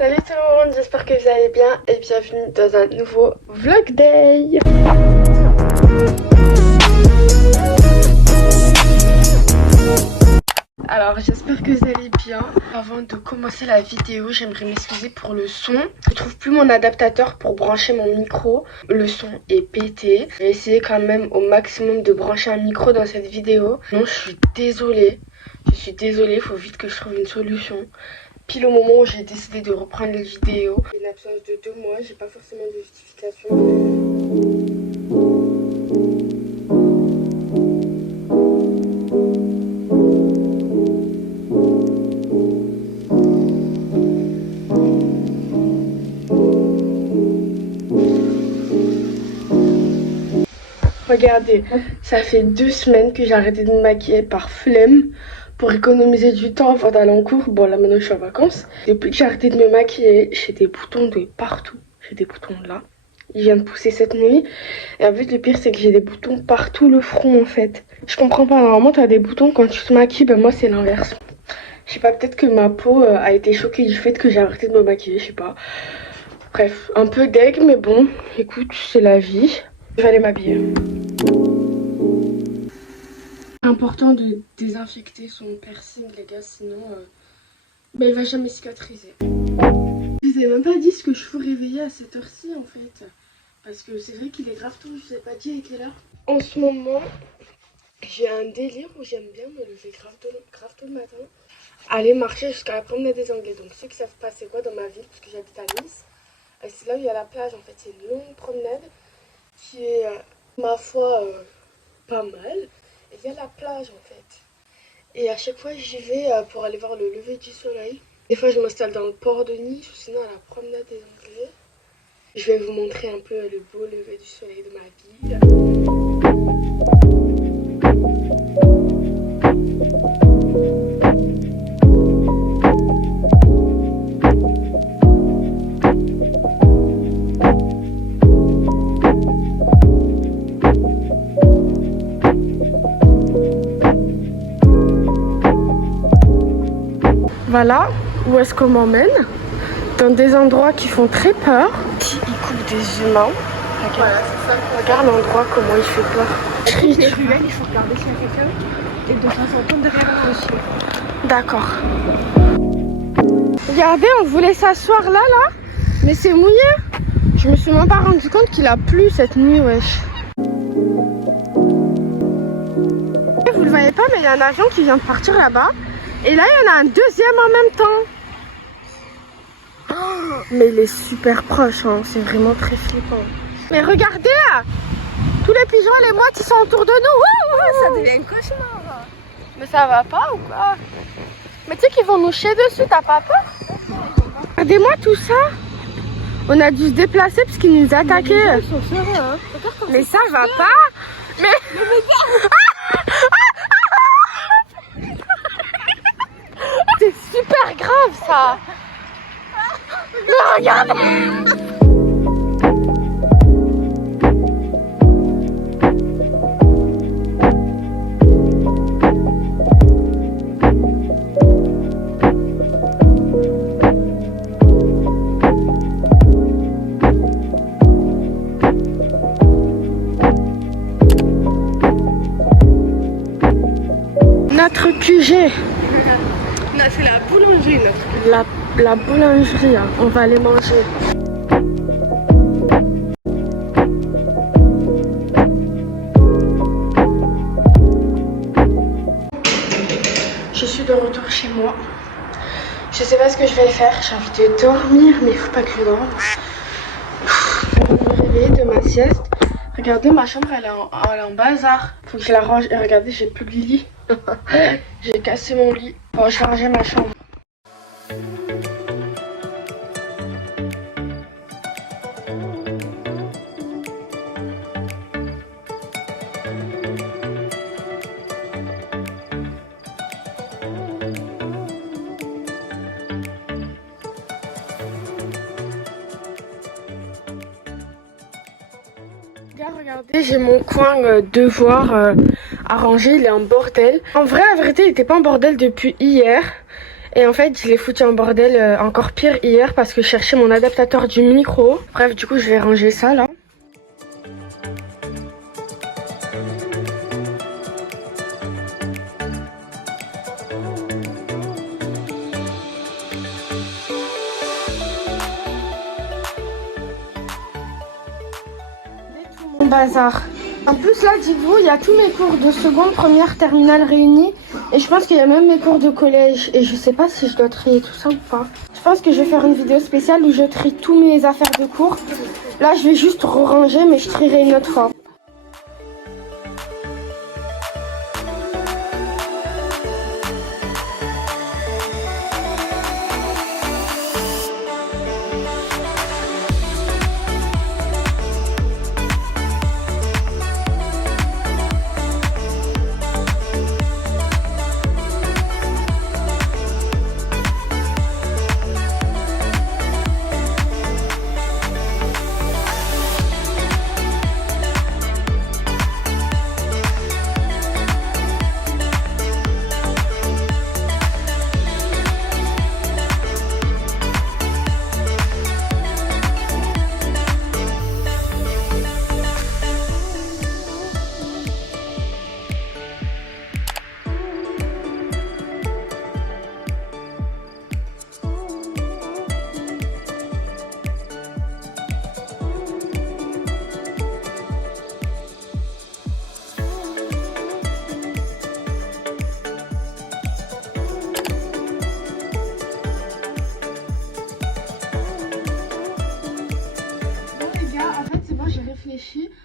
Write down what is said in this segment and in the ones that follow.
Salut tout le monde, j'espère que vous allez bien et bienvenue dans un nouveau vlog day. Alors j'espère que vous allez bien. Avant de commencer la vidéo, j'aimerais m'excuser pour le son. Je trouve plus mon adaptateur pour brancher mon micro. Le son est pété. J'ai essayé quand même au maximum de brancher un micro dans cette vidéo. Non, je suis désolée. Il faut vite que je trouve une solution. Pile au moment où j'ai décidé de reprendre les vidéos. Une absence de 2 mois, j'ai pas forcément de justification. Regardez, ça fait 2 semaines que j'ai arrêté de me maquiller par flemme pour économiser du temps avant d'aller en cours. Bon, là maintenant je suis en vacances. Depuis que j'ai arrêté de me maquiller, j'ai des boutons de partout. J'ai des boutons là. Il vient de pousser cette nuit. Et en fait, le pire, c'est que j'ai des boutons partout le front en fait. Je comprends pas. Normalement, t'as des boutons quand tu te maquilles. Ben moi, c'est l'inverse. Je sais pas, peut-être que ma peau a été choquée du fait que j'ai arrêté de me maquiller. Je sais pas. Bref, un peu deg, mais bon, écoute, c'est la vie. Je vais aller m'habiller. Important de désinfecter son piercing, les gars, sinon il va jamais cicatriser. Je vous ai même pas dit ce que je vous réveiller à cette heure-ci en fait. Parce que c'est vrai qu'il est grave tôt, je vous ai pas dit à quelle heure. En ce moment, j'ai un délire où j'aime bien me lever grave tôt le matin. Aller marcher jusqu'à la promenade des Anglais. Donc ceux qui savent pas c'est quoi dans ma ville, parce que j'habite à Nice, c'est là où il y a la plage en fait. C'est une longue promenade qui est, ma foi, pas mal. Et il y a la plage en fait. Et à chaque fois j'y vais pour aller voir le lever du soleil. Des fois je m'installe dans le port de Nice ou sinon à la promenade des Anglais. Je vais vous montrer un peu le beau lever du soleil de ma ville. Voilà où est-ce qu'on m'emmène. Dans des endroits qui font très peur. Ils coupent des humains. Regarde, voilà, c'est ça. Regarde l'endroit, comment il fait peur. Les ruelles, il faut regarder s'il y a quelqu'un. Et de temps en temps, derrière nous aussi. D'accord. Regardez, on voulait s'asseoir là. Mais c'est mouillé. Je me suis même pas rendu compte qu'il a plu cette nuit, wesh. Vous le voyez pas, mais il y a un avion qui vient de partir là-bas. Et là, il y en a un deuxième en même temps. Oh, mais il est super proche, hein. C'est vraiment très flippant. Mais regardez, tous les pigeons et les mouettes, ils sont autour de nous. Oh, ça devient un cauchemar. Mais ça va pas ou quoi? Mais tu sais qu'ils vont nous chier dessus, t'as pas peur? Regardez-moi tout ça. On a dû se déplacer parce qu'ils nous attaquaient. Ils sont sereins, hein. Mais ça va pas. Mais... C'est super grave ça. Mais regarde. Notre QG. C'est la boulangerie, notre. La boulangerie, hein. On va aller manger. Je suis de retour chez moi. Je sais pas ce que je vais faire. J'ai envie de dormir, mais il faut pas que je dorme. Je vais me réveiller de ma sieste. Regardez, ma chambre, elle est en bazar. Faut que je la range. Et regardez, j'ai plus de lit. J'ai cassé mon lit. Bon, je vais ranger ma chambre. Regardez, j'ai mon coin devoir à ranger, il est en bordel. En vrai, la vérité, il était pas en bordel depuis hier. Et en fait, je l'ai foutu en bordel encore pire hier parce que je cherchais mon adaptateur du micro. Bref, du coup, je vais ranger ça là. Tout mon bazar. En plus là, dites-vous, il y a tous mes cours de seconde, première, terminale réunis. Et je pense qu'il y a même mes cours de collège. Et je sais pas si je dois trier tout ça ou pas. Je pense que je vais faire une vidéo spéciale où je trie tous mes affaires de cours. Là, je vais juste ranger, mais je trierai une autre fois.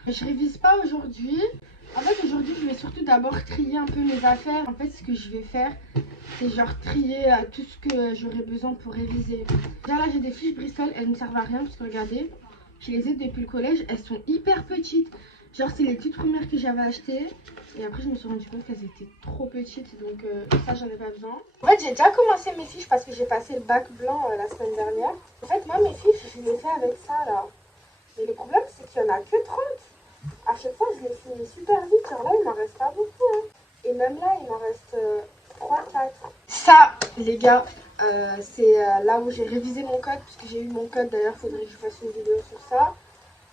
Je révise pas aujourd'hui. En fait, aujourd'hui, je vais surtout d'abord trier un peu mes affaires. En fait, ce que je vais faire, c'est genre trier tout ce que j'aurai besoin pour réviser. Déjà là, j'ai des fiches Bristol, elles ne servent à rien parce que regardez, je les ai depuis le collège, elles sont hyper petites. Genre, c'est les toutes premières que j'avais achetées. Et après, je me suis rendu compte qu'elles étaient trop petites, donc ça, j'en ai pas besoin. En fait, j'ai déjà commencé mes fiches parce que j'ai passé le bac blanc la semaine dernière. En fait, moi, mes fiches, je les fais avec ça là. Mais le problème, c'est qu'il n'y en a que 30. À chaque fois, je les finis super vite. Genre là, il m'en reste pas beaucoup. Hein. Et même là, il m'en reste 3-4. Ça, les gars, c'est là où j'ai révisé mon code. Puisque j'ai eu mon code, d'ailleurs, il faudrait que je fasse une vidéo sur ça.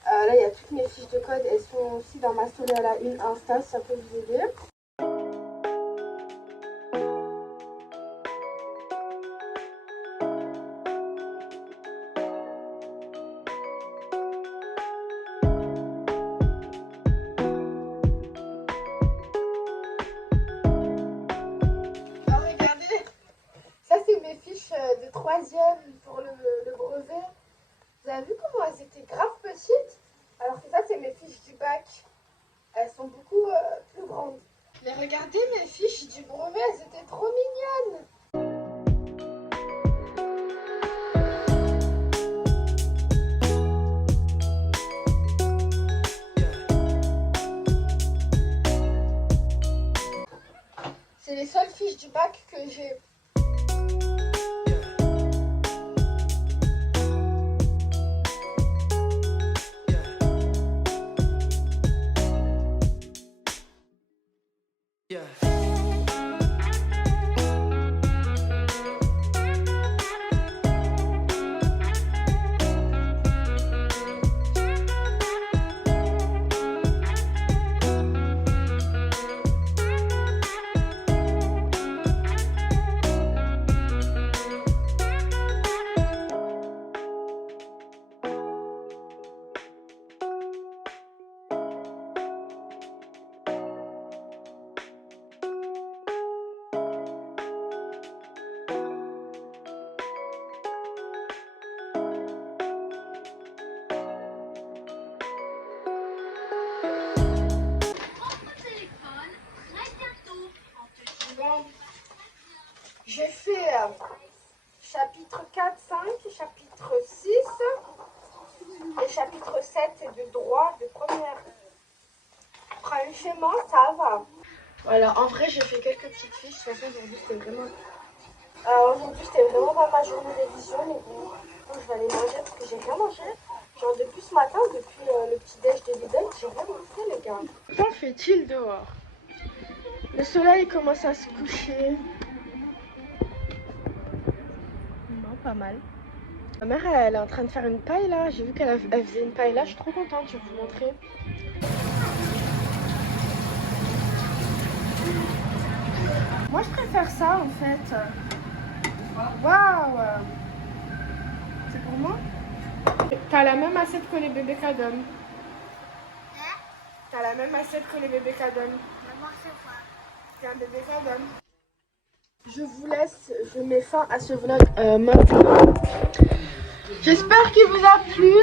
Là, il y a toutes mes fiches de code. Elles sont aussi dans ma story à la une Insta, si ça peut vous aider. De troisième pour le brevet. Vous avez vu comment elles étaient grave petites? Alors que ça, c'est mes fiches du bac. Elles sont beaucoup plus grandes. Mais regardez mes fiches du brevet, elles étaient trop mignonnes. C'est les seules fiches du bac que j'ai. J'ai fait chapitre 4, 5, chapitre 6 et chapitre 7 de droit de première. Franchement, ça va. Voilà, en vrai, j'ai fait quelques petites fiches. De toute façon, aujourd'hui, c'était vraiment pas ma journée d'édition, mais bon, je vais aller manger parce que j'ai rien mangé. Genre, depuis ce matin, depuis le petit déj de Lidl, j'ai rien mangé, les gars. Qu'en fait-il dehors? Le soleil commence à se coucher. Pas mal. Ma mère, elle est en train de faire une paille là. J'ai vu qu'elle faisait une paille là. Je suis trop contente. Je vais vous montrer. Moi, je préfère ça en fait. Waouh! C'est pour moi? T'as la même assiette que les bébés Cadom. T'as la même assiette que les bébés Cadom. C'est un bébé Cadom. Je vous laisse. Je mets fin à ce vlog maintenant. J'espère qu'il vous a plu.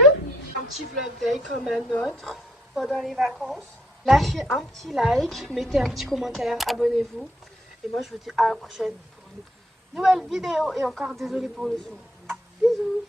Un petit vlog day comme un autre pendant les vacances. Lâchez un petit like, mettez un petit commentaire, abonnez-vous. Et moi je vous dis à la prochaine pour une nouvelle vidéo. Et encore désolé pour le son. Bisous.